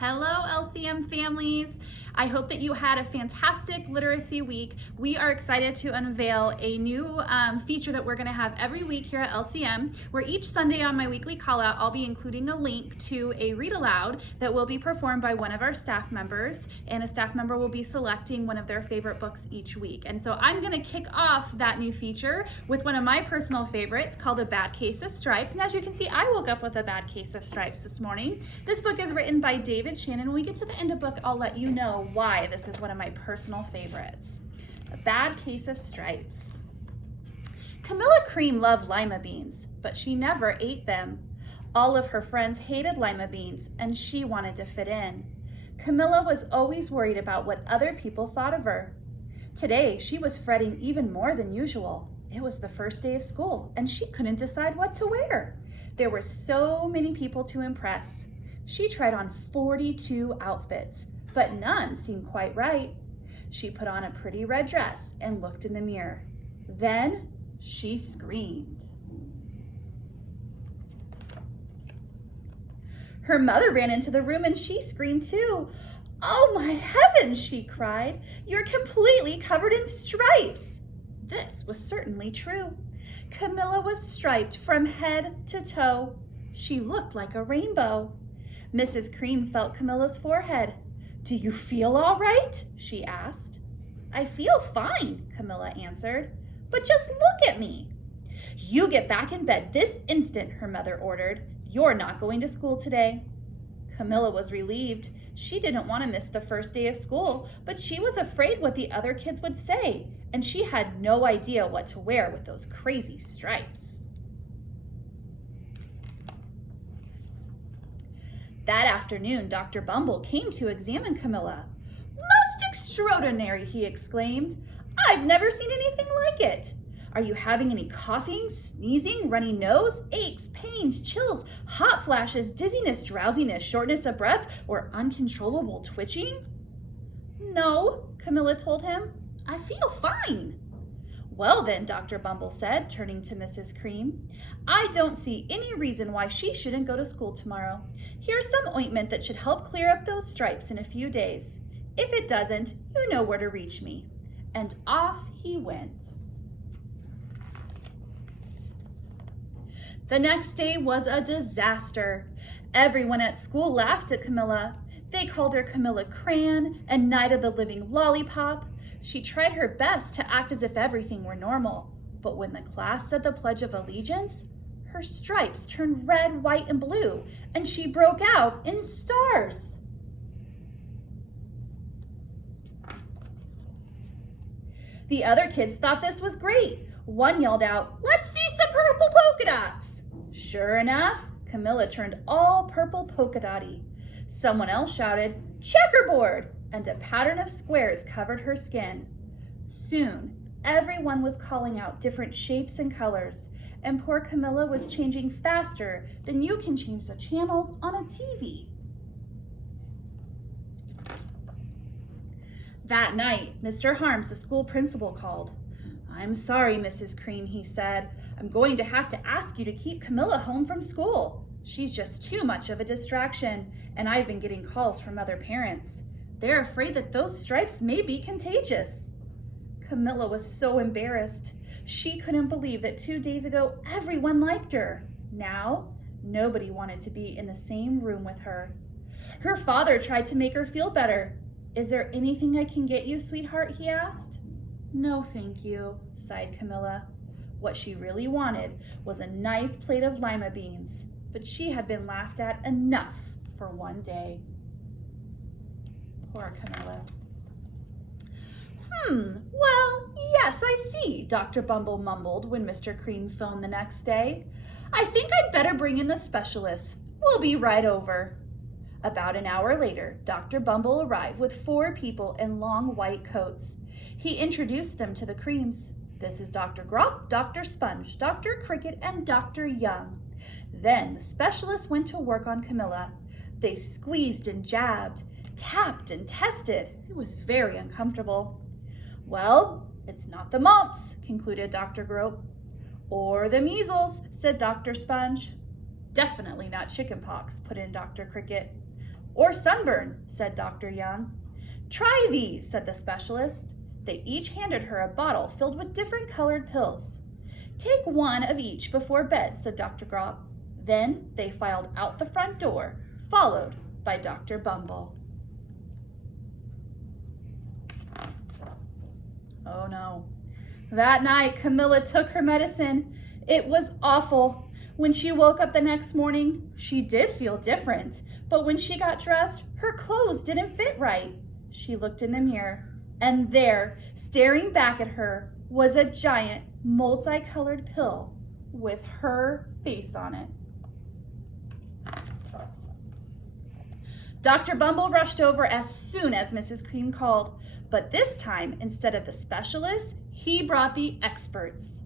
Hello, LCM families. I hope that you had a fantastic literacy week. We are excited to unveil a new feature that we're going to have every week here at LCM, where each Sunday on my weekly call out, I'll be including a link to a read aloud that will be performed by one of our staff members, and a staff member will be selecting one of their favorite books each week. And so I'm going to kick off that new feature with one of my personal favorites called A Bad Case of Stripes. And as you can see, I woke up with a bad case of stripes this morning. This book is written by David Shannon. When we get to the end of the book, I'll let you know why this is one of my personal favorites. A Bad Case of Stripes. Camilla Cream loved lima beans, but she never ate them. All of her friends hated lima beans, and she wanted to fit in. Camilla was always worried about what other people thought of her. Today, she was fretting even more than usual. It was the first day of school, and she couldn't decide what to wear. There were so many people to impress. She tried on 42 outfits, but none seemed quite right. She put on a pretty red dress and looked in the mirror. Then she screamed. Her mother ran into the room and she screamed too. "Oh my heavens," she cried. "You're completely covered in stripes." This was certainly true. Camilla was striped from head to toe. She looked like a rainbow. Mrs. Cream felt Camilla's forehead. "Do you feel all right?" she asked. "I feel fine," Camilla answered. "But just look at me." "You get back in bed this instant," her mother ordered. "You're not going to school today." Camilla was relieved. She didn't want to miss the first day of school, but she was afraid what the other kids would say, and she had no idea what to wear with those crazy stripes. That afternoon, Dr. Bumble came to examine Camilla. "Most extraordinary," he exclaimed. "I've never seen anything like it. Are you having any coughing, sneezing, runny nose, aches, pains, chills, hot flashes, dizziness, drowsiness, shortness of breath, or uncontrollable twitching?" "No," Camilla told him. "I feel fine." "Well then," Dr. Bumble said, turning to Mrs. Cream, "I don't see any reason why she shouldn't go to school tomorrow. Here's some ointment that should help clear up those stripes in a few days. If it doesn't, you know where to reach me." And off he went. The next day was a disaster. Everyone at school laughed at Camilla. They called her Camilla Crayon and Night of the Living Lollipop. She tried her best to act as if everything were normal, but when the class said the Pledge of Allegiance, her stripes turned red, white, and blue, and she broke out in stars. The other kids thought this was great. One yelled out, "Let's see some purple polka dots." Sure enough, Camilla turned all purple polka dotty. Someone else shouted, "Checkerboard," and a pattern of squares covered her skin. Soon, everyone was calling out different shapes and colors, and poor Camilla was changing faster than you can change the channels on a TV. That night, Mr. Harms, the school principal, called. "I'm sorry, Mrs. Cream," he said. "I'm going to have to ask you to keep Camilla home from school. She's just too much of a distraction, and I've been getting calls from other parents. They're afraid that those stripes may be contagious." Camilla was so embarrassed. She couldn't believe that 2 days ago everyone liked her. Now, nobody wanted to be in the same room with her. Her father tried to make her feel better. "Is there anything I can get you, sweetheart?" he asked. "No, thank you," sighed Camilla. What she really wanted was a nice plate of lima beans, but she had been laughed at enough for one day. Poor Camilla. Well, yes, I see," Dr. Bumble mumbled when Mr. Cream phoned the next day. "I think I'd better bring in the specialist. We'll be right over." About an hour later, Dr. Bumble arrived with 4 people in long white coats. He introduced them to the Creams. "This is Dr. Grop, Dr. Sponge, Dr. Cricket, and Dr. Young." Then the specialist went to work on Camilla. They squeezed and jabbed, tapped and tested. It was very uncomfortable. "Well, it's not the mumps," concluded Dr. Grope. "Or the measles," said Dr. Sponge. "Definitely not chickenpox," put in Dr. Cricket. "Or sunburn," said Dr. Young. "Try these," said the specialist. They each handed her a bottle filled with different colored pills. "Take one of each before bed," said Dr. Grop. Then they filed out the front door, followed by Dr. Bumble. Oh no. That night, Camilla took her medicine. It was awful. When she woke up the next morning, she did feel different, but when she got dressed, her clothes didn't fit right. She looked in the mirror, and there, staring back at her, was a giant, multicolored pill with her face on it. Dr. Bumble rushed over as soon as Mrs. Cream called, but this time, instead of the specialists, he brought the experts.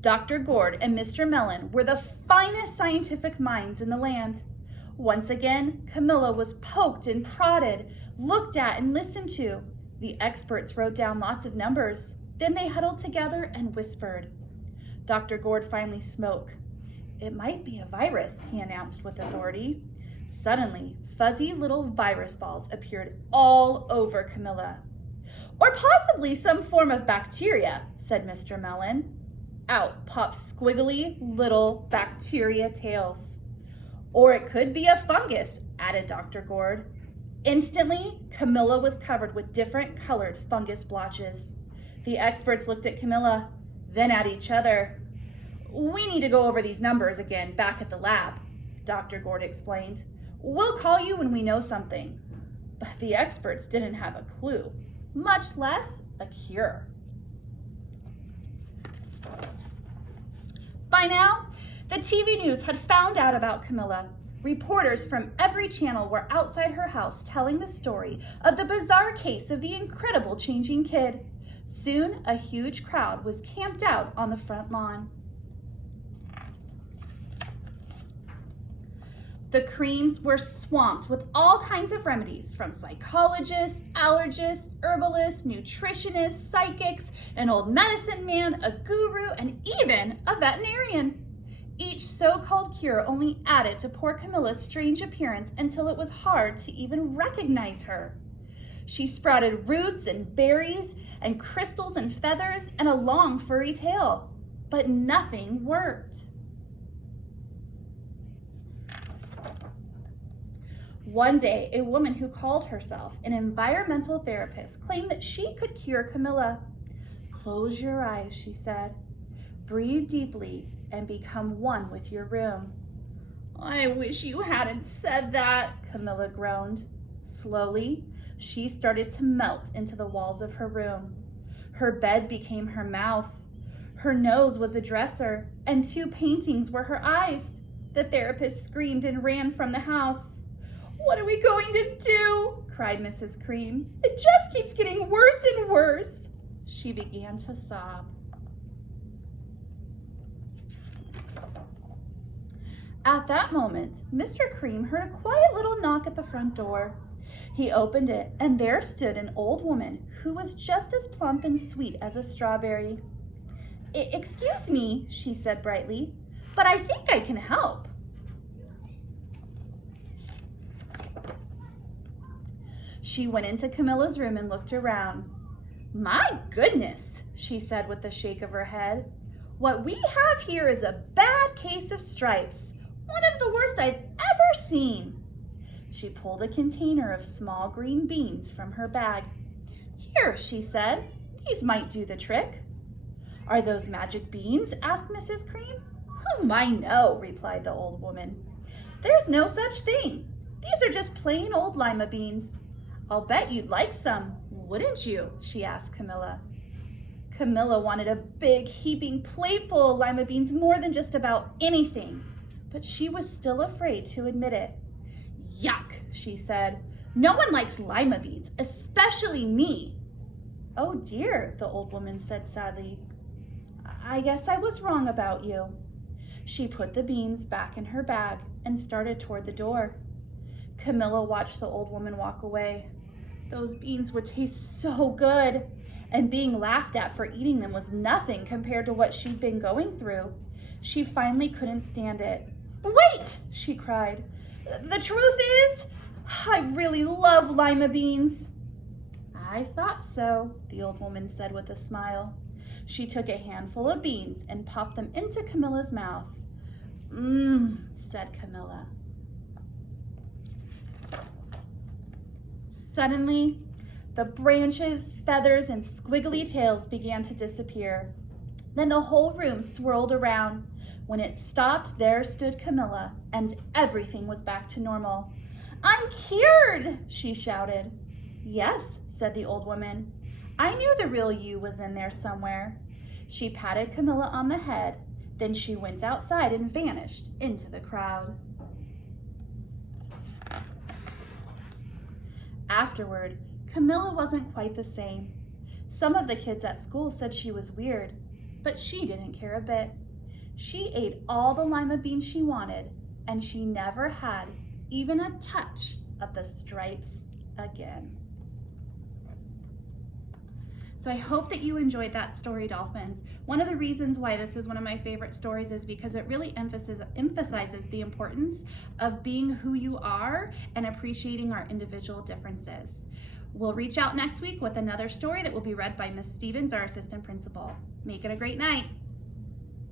Dr. Gord and Mr. Mellon were the finest scientific minds in the land. Once again, Camilla was poked and prodded, looked at and listened to. The experts wrote down lots of numbers. Then they huddled together and whispered. Dr. Gord finally spoke. "It might be a virus," he announced with authority. Suddenly, fuzzy little virus balls appeared all over Camilla. "Or possibly some form of bacteria," said Mr. Mellon. Out popped squiggly little bacteria tails. "Or it could be a fungus," added Dr. Gord. Instantly, Camilla was covered with different colored fungus blotches. The experts looked at Camilla, then at each other. "We need to go over these numbers again back at the lab," Dr. Gord explained. "We'll call you when we know something." But the experts didn't have a clue, much less a cure. By now, the TV news had found out about Camilla. Reporters from every channel were outside her house telling the story of the bizarre case of the incredible changing kid. Soon, a huge crowd was camped out on the front lawn. The Creams were swamped with all kinds of remedies from psychologists, allergists, herbalists, nutritionists, psychics, an old medicine man, a guru, and even a veterinarian. Each so-called cure only added to poor Camilla's strange appearance until it was hard to even recognize her. She sprouted roots and berries and crystals and feathers and a long furry tail, but nothing worked. One day, a woman who called herself an environmental therapist claimed that she could cure Camilla. "Close your eyes," she said. "Breathe deeply and become one with your room." "I wish you hadn't said that," Camilla groaned. Slowly, she started to melt into the walls of her room. Her bed became her mouth. Her nose was a dresser, and 2 paintings were her eyes. The therapist screamed and ran from the house. "What are we going to do?" cried Mrs. Cream. "It just keeps getting worse and worse." She began to sob. At that moment, Mr. Cream heard a quiet little knock at the front door. He opened it, and there stood an old woman who was just as plump and sweet as a strawberry. "Excuse me," she said brightly, "but I think I can help." She went into Camilla's room and looked around. "My goodness," she said with a shake of her head. "What we have here is a bad case of stripes, one of the worst I've ever seen." She pulled a container of small green beans from her bag. "Here," she said, "these might do the trick." "Are those magic beans?" asked Mrs. Cream. "Oh my, no," replied the old woman. "There's no such thing. These are just plain old lima beans. I'll bet you'd like some, wouldn't you?" she asked Camilla. Camilla wanted a big, heaping plate full of lima beans more than just about anything, but she was still afraid to admit it. "Yuck," she said. "No one likes lima beans, especially me." "Oh dear," the old woman said sadly. "I guess I was wrong about you." She put the beans back in her bag and started toward the door. Camilla watched the old woman walk away. Those beans would taste so good, and being laughed at for eating them was nothing compared to what she'd been going through. She finally couldn't stand it. "Wait!" she cried. "The truth is, I really love lima beans. I thought so, the old woman said with a smile. She took a handful of beans and popped them into Camilla's mouth. Mmm, said Camilla. Suddenly, the branches, feathers, and squiggly tails began to disappear. Then the whole room swirled around. When it stopped, there stood Camilla, and everything was back to normal. I'm cured, she shouted. Yes, said the old woman. I knew the real you was in there somewhere. She patted Camilla on the head, then she went outside and vanished into the crowd. Afterward, Camilla wasn't quite the same. Some of the kids at school said she was weird, but she didn't care a bit. She ate all the lima beans she wanted, and she never had even a touch of the stripes again. So I hope that you enjoyed that story, Dolphins. One of the reasons why this is one of my favorite stories is because it really emphasizes the importance of being who you are and appreciating our individual differences. We'll reach out next week with another story that will be read by Miss Stevens, our assistant principal. Make it a great night.